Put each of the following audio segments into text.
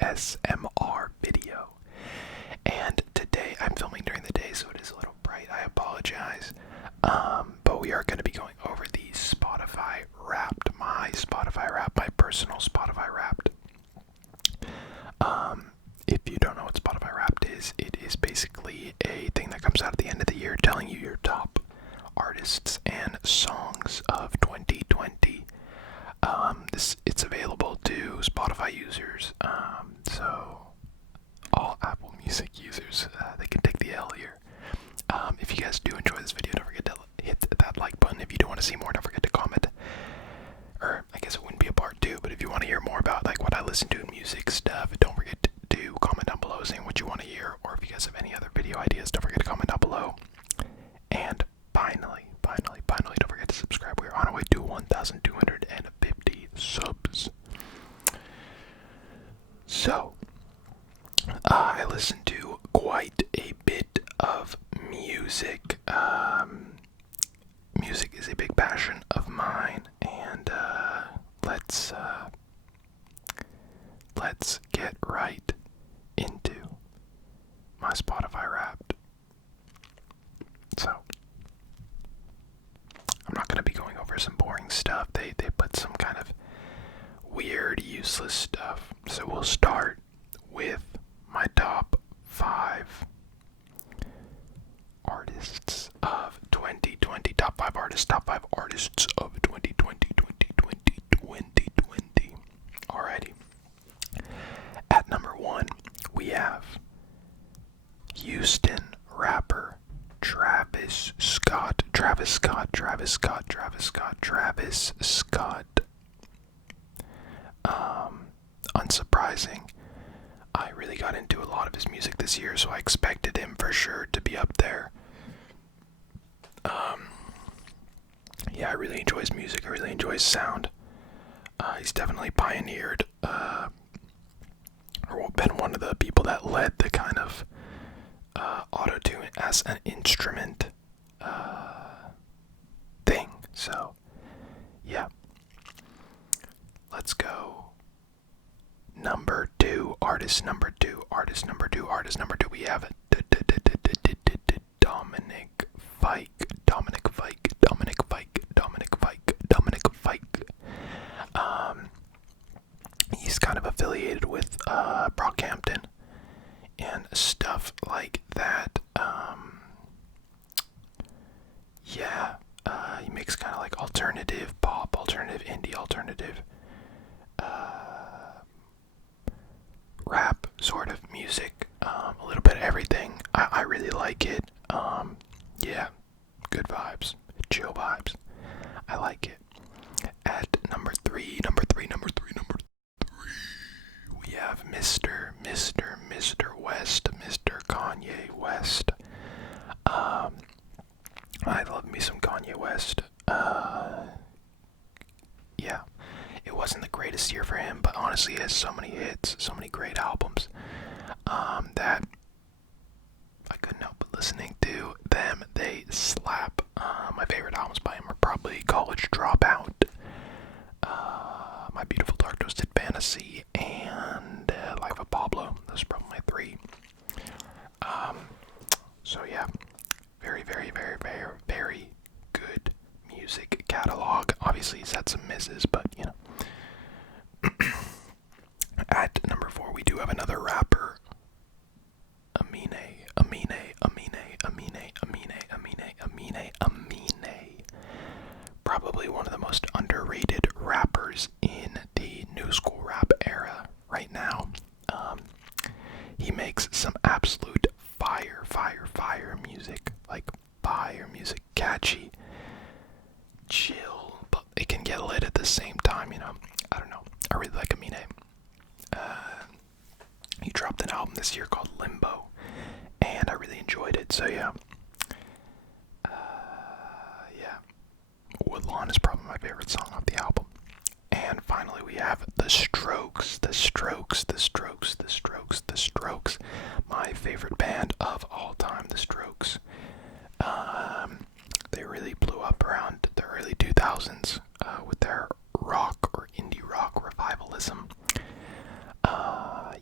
ASMR video. And today, I'm filming during the day, so it is a little bright. I apologize. But we are going to be going over the Spotify Wrapped, my personal Spotify Wrapped. If you don't know what Spotify Wrapped is, it is basically a thing that comes out at the end of the year telling you your top artists and songs of 2020. It's available to Spotify users, so all Apple Music users, they can take the L here. If you guys do enjoy this video, don't forget to hit that like button. If you do want to see more, don't forget to comment. Or I guess it wouldn't be a part 2, but if you want to hear more about like what I listen to in music stuff, don't forget to comment down below saying what you want to hear, or if you guys have any other video ideas, don't forget to comment down below. And finally, don't forget to subscribe. We're on our way to 1,250 subs. So, I listen to quite a bit of music. Music is a big passion of mine, and let's get right into my Spotify Wrapped. So, I'm not going to be going over some boring stuff. They put some kind of weird, useless stuff. So we'll start with my top 5 artists of 2020. Top 5 artists of 2020. Alrighty. At number 1, we have Houston rapper Travis Scott. Unsurprising. I really got into a lot of his music this year, so I expected him for sure to be up there. Yeah, I really enjoy his music. I really enjoy his sound. He's definitely pioneered, or been one of the people that led the kind of auto-tune as an instrument thing. So, yeah. Let's go. Number 2, artist number 2, we have Dominic Fike. He's kind of affiliated with Brockhampton and stuff like that. He makes kind of like alternative pop, alternative indie, alternative rap sort of music, a little bit of everything. I really like it. Yeah, good vibes, chill vibes. I like it. At number 3, we have Mr. West, Mr. Kanye West. I love me some Kanye West. Yeah, it wasn't the greatest year for him, but honestly, he has so many hits, so many great albums, that I couldn't help but listening to them. They slap. My favorite albums by him are probably College Dropout, My Beautiful Dark Twisted Fantasy, and Life of Pablo. Those are probably my 3. So yeah, very good music catalog. Obviously, he's had some misses, but you know. At number 4, we do have another rapper, Amine. Probably one of the most underrated rappers in the new school rap era right now. He makes some absolute fire music, like fire music, catchy, chill, but it can get lit at the same time, you know. I don't know. I really like Amine. He dropped an album this year called Limbo, and I really enjoyed it, so yeah. Woodlawn is probably my favorite song off the album. And finally we have The Strokes. My favorite band of all time, The Strokes. They really blew up around the early 2000s with their rock or indie rock revivalism.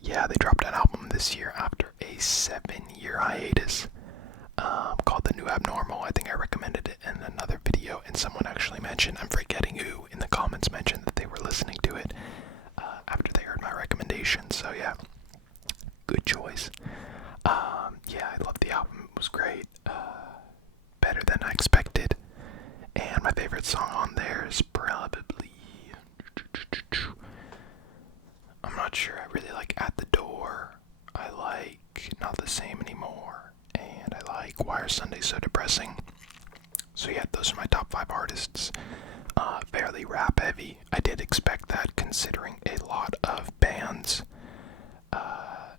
yeah, they dropped an album this year after a 7-year hiatus, called The New Abnormal. I think I recommended it in another video, and someone actually mentioned, I'm forgetting who in the comments mentioned that they were listening to it after they heard my recommendation. So yeah, good choice. Yeah, I love the album. It was great. Better than I expected. And my favorite song on there is probably, I'm not sure, I really like At the Door. I like Not the Same Anymore. And I like Why Are Sundays So Depressing. So yeah, those are my top 5 artists. Fairly rap heavy. I did expect that, considering a lot of bands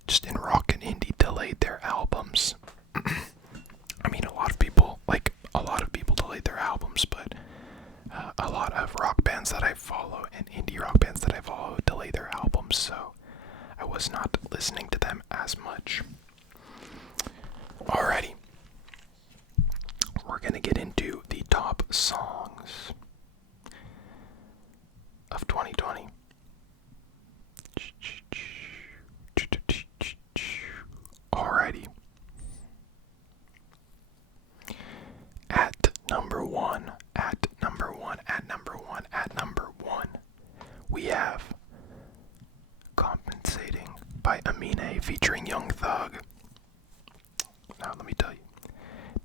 just in rock and indie delayed their albums. I mean, a lot of people delayed their albums, but a lot of rock bands that I follow and indie rock bands that I follow delay their albums, so I was not listening to them as much. Alrighty, we're gonna get into the top songs of 2020. Alrighty. At number one, we have Compensating by Amine featuring Young Thug. Now let me tell you,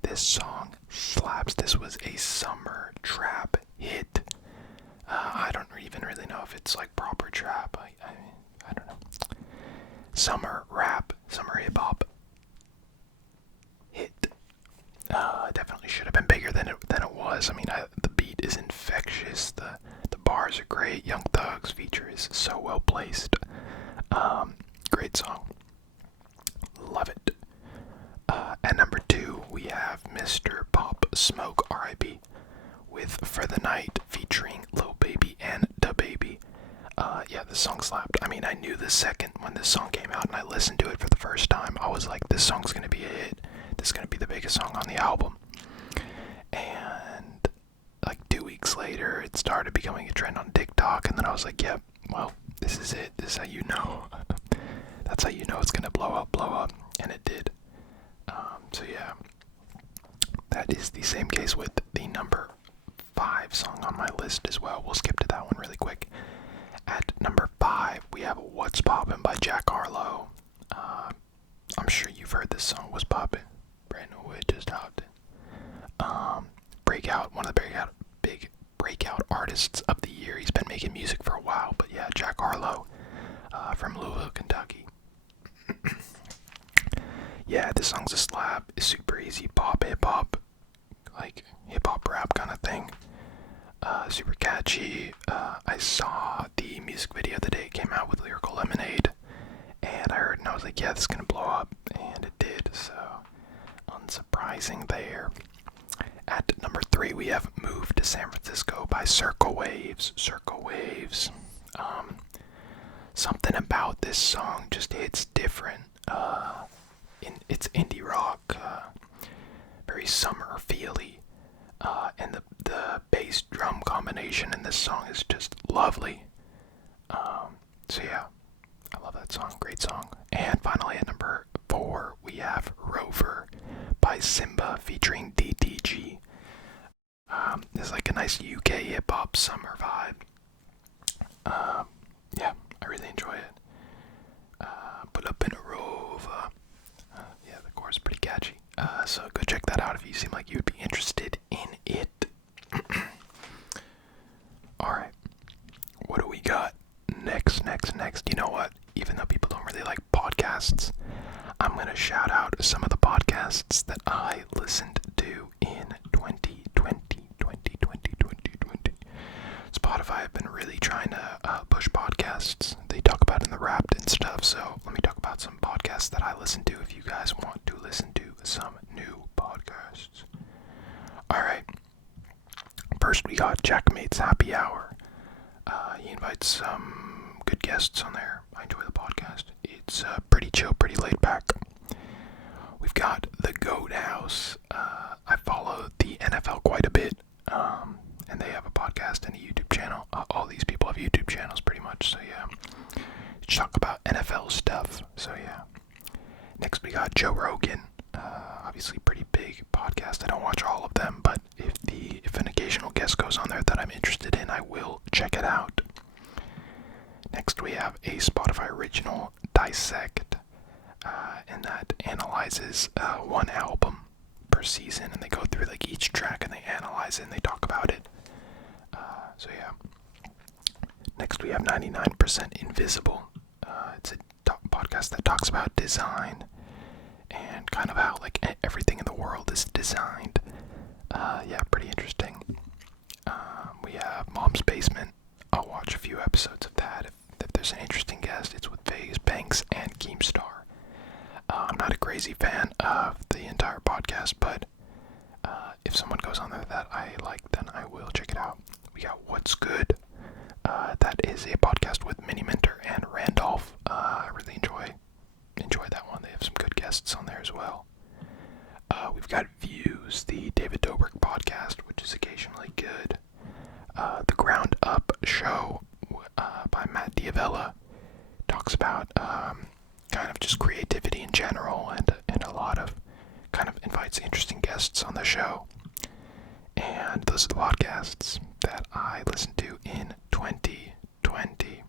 this song slaps. This was a summer trap hit. I don't even really know if it's like proper trap. I don't know. Summer rap, summer hip hop hit. Definitely should have been bigger than it was. I mean, the beat is infectious. The bars are great. Young Thug's feature is so well placed. Great song. Love it. At number 2, we have Mr. Pop Smoke R.I.P. with For the Night featuring Lil Baby and DaBaby. Yeah, this song slapped. I mean, I knew the second when this song came out and I listened to it for the first time, I was like, this song's gonna be a hit. This is gonna be the biggest song on the album. And like 2 weeks later, it started becoming a trend on TikTok, and then I was like, yep, well, this is it. This is how you know. That's how you know it's gonna blow up, and it did. So yeah, that is the same case with the number 5 song on my list as well. We'll skip to that one really quick. At number 5, we have What's Poppin' by Jack Harlow. I'm sure you've heard this song, What's Poppin'. Brand new, it just hopped in. One of the big breakout artists of the year. He's been making music for a while, but yeah, Jack Harlow from Louisville, Kentucky. Yeah, this song's a slap. It's super easy pop, hip hop, like hip hop rap kind of thing. Super catchy. I saw the music video the day it came out with Lyrical Lemonade, and I heard and I was like, yeah, this is gonna blow up, and it did. So unsurprising there. At number 3, we have Move to San Francisco by Circle Waves. Something about this song just hits different. It's indie rock, very summer feely, and the bass drum combination in this song is just lovely. So yeah, I love that song. Great song. And finally, at number 4, we have Rover by Simba featuring DTG. There's like a nice UK hip hop summer vibe. Yeah, I really enjoy it. Put up in a Rover. Yeah, the chorus is pretty catchy. So go check that out if you seem like you'd be interested in it. Alright, what do we got next? You know what? Even though people don't really like podcasts, I'm gonna shout out some of the podcasts that I listened to in 2020. Spotify have been really trying to push podcasts. They talk about in the Wrapped and stuff, so let me talk about some podcasts that I listen to if you guys want to listen to some new podcasts. Alright, first we got Jackmate's Happy Hour. He invites some good guests on there. I enjoy the podcast. It's pretty chill, pretty laid back. We've got The Goat House. I follow the NFL quite a bit, and they have a podcast and a YouTube channel. All these people have YouTube channels pretty much, so yeah. talk about NFL stuff. So yeah. Next we got Joe Rogan. Obviously pretty big podcast. I don't watch all of them, but if an occasional guest goes on there that I'm interested in, I will check it out. Next we have a Spotify original, Dissect, and that analyzes one album per season, and they go through like each track and they analyze it and they talk about it. So yeah. Next we have 99% Invisible. It's a podcast that talks about design and kind of how like everything in the world is designed. Yeah, pretty interesting. We have Mom's Basement. I'll watch a few episodes of that if there's an interesting guest. It's with Vegas Banks and Keemstar. I'm not a crazy fan of the entire podcast, but if someone goes on there that I like, then I will check it out. We got What's Good. That is a podcast with Mini Mentor and Randolph. I really enjoy that one. They have some good guests on there as well. We've got Views, the David Dobrik podcast, which is occasionally good. The Ground Up Show by Matt Diavella talks about kind of just creativity in general, and a lot of kind of invites interesting guests on the show. And those are the podcasts that I listened to in 2020.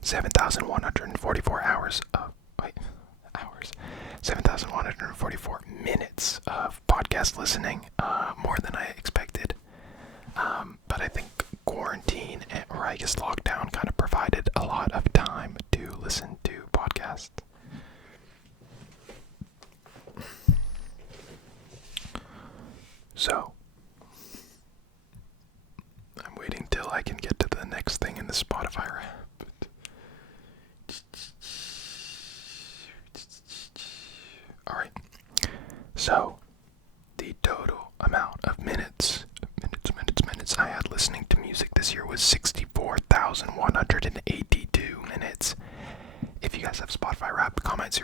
7,144 minutes of podcast listening, more than I expected. But I think quarantine, or I guess lockdown, kind of provided a lot of time to listen to podcasts. So, I'm waiting till I can get to the next thing in the Spotify rap. Alright, so the total amount of minutes I had listening to music this year was 64,182 minutes. If you guys have Spotify rap, comment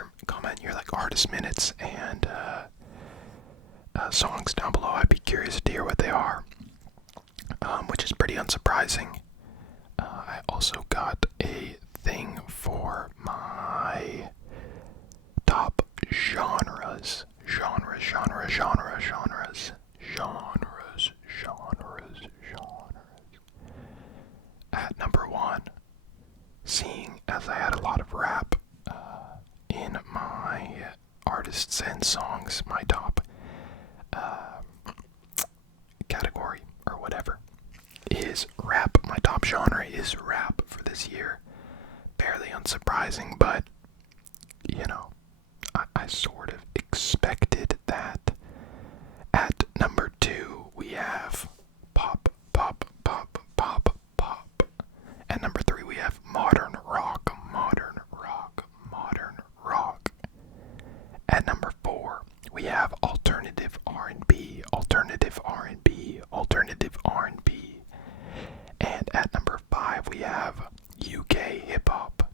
your like artist minutes and songs down below. I'd be curious to hear what they are, which is pretty unsurprising. I also got a thing for my top genres. At number one, seeing as I had a lot of rap in my artists and songs, my top category or whatever is rap. My top genre is rap for this year. Barely unsurprising, but you know, I sort of expected that. At number two, we have pop. At number three, we have modern rock. At number four, we have alternative R&B. And at number five, we have UK hip-hop.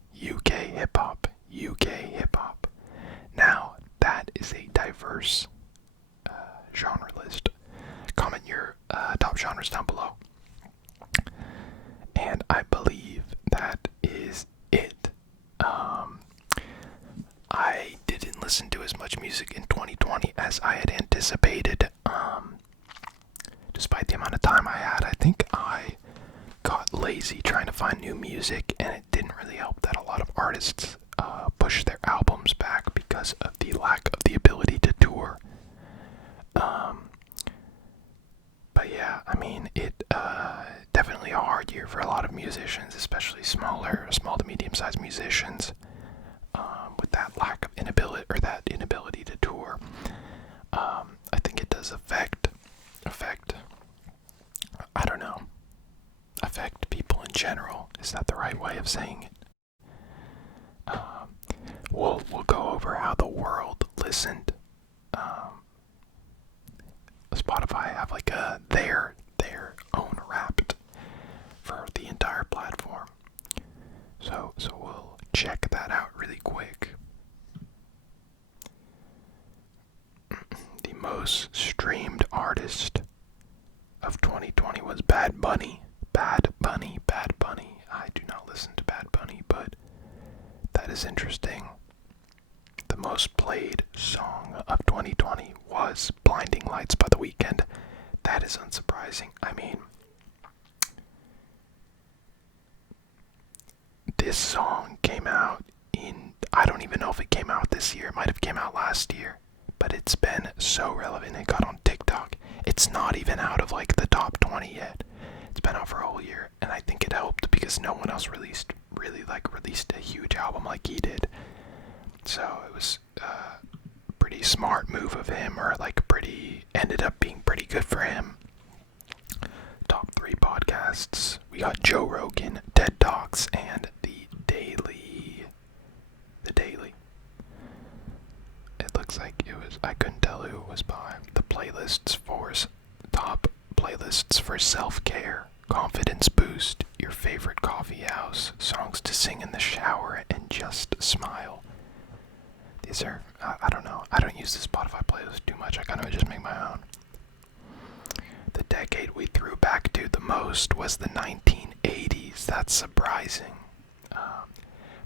Now, that is a diverse genre list. Comment your top genres down below. And I believe that is it. I didn't listen to as much music in 2020 as I had anticipated. Despite the amount of time I had, I think I got lazy trying to find new music, and it didn't really help that a lot of artists push their albums back because of the lack of the ability to tour. But yeah, I mean, it definitely a hard year for a lot of musicians, especially small to medium-sized musicians, with that lack of inability to tour. I think it does affect people in general. Is that the right way of saying it? We'll go over how the world listened. Spotify have like their own Wrapped for the entire platform. So we'll check that out really quick. The most streamed artist of 2020 was Bad Bunny. I do not listen to Bad Bunny, but that is interesting. The most played song of 2020 was Blinding Lights by The Weeknd. That is unsurprising. I mean, this song came out I don't even know if it came out this year. It might have came out last year. But it's been so relevant. It got on TikTok. It's not even out of like the top 20 yet. It's been out for a whole year, and I think it helped because no one else released a huge album like he did. So it was a pretty smart move of him, or like ended up being pretty good for him. Top 3 podcasts. We got Joe Rogan, TED Talks, and The Daily. It looks like it was, I couldn't tell who it was by. The top playlists for self-care, confidence boost, your favorite coffee house, songs to sing in the shower, and just smile. These are, I don't know, I don't use the Spotify playlist too much, I kind of just make my own. The decade we threw back to the most was the 1980s. That's surprising.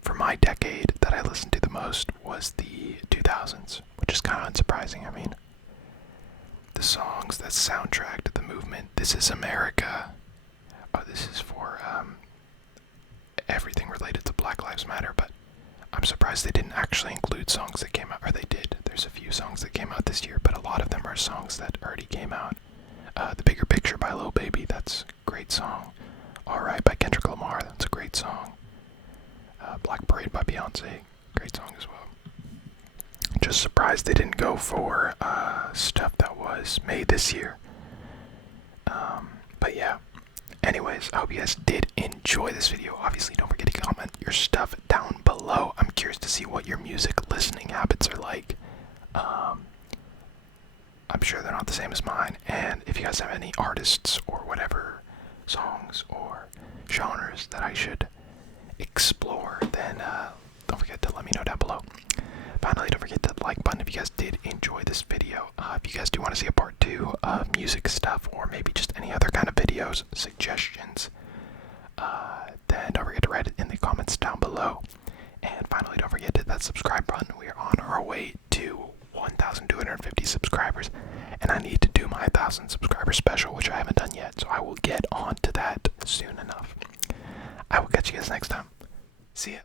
For my decade that I listened to the most was the 2000s, which is kind of unsurprising. I mean, the songs that soundtracked the movement. This Is America. Oh, this is for everything related to Black Lives Matter, but I'm surprised they didn't actually include songs that came out, or they did. There's a few songs that came out this year, but a lot of them are songs that already came out. The Bigger Picture by Lil Baby, that's a great song. Alright by Kendrick Lamar, that's a great song. Black Parade by Beyonce, great song as well. Just surprised they didn't go for stuff that was made this year. But yeah. Anyways, I hope you guys did enjoy this video. Obviously, don't forget to comment your stuff down below. I'm curious to see what your music listening habits are like. I'm sure they're not the same as mine. And if you guys have any artists or whatever, songs or genres that I should explore, then don't forget to let me know down below. Finally, don't forget to the like button if you guys did enjoy this video. If you guys do want to see a part 2 of music stuff, or maybe just any other kind of videos, suggestions, then don't forget to write it in the comments down below. And finally, don't forget to hit that subscribe button. We are on our way to 1,250 subscribers, and I need to do my 1,000 subscriber special, which I haven't done yet, so I will get on to that soon enough. I will catch you guys next time. See ya.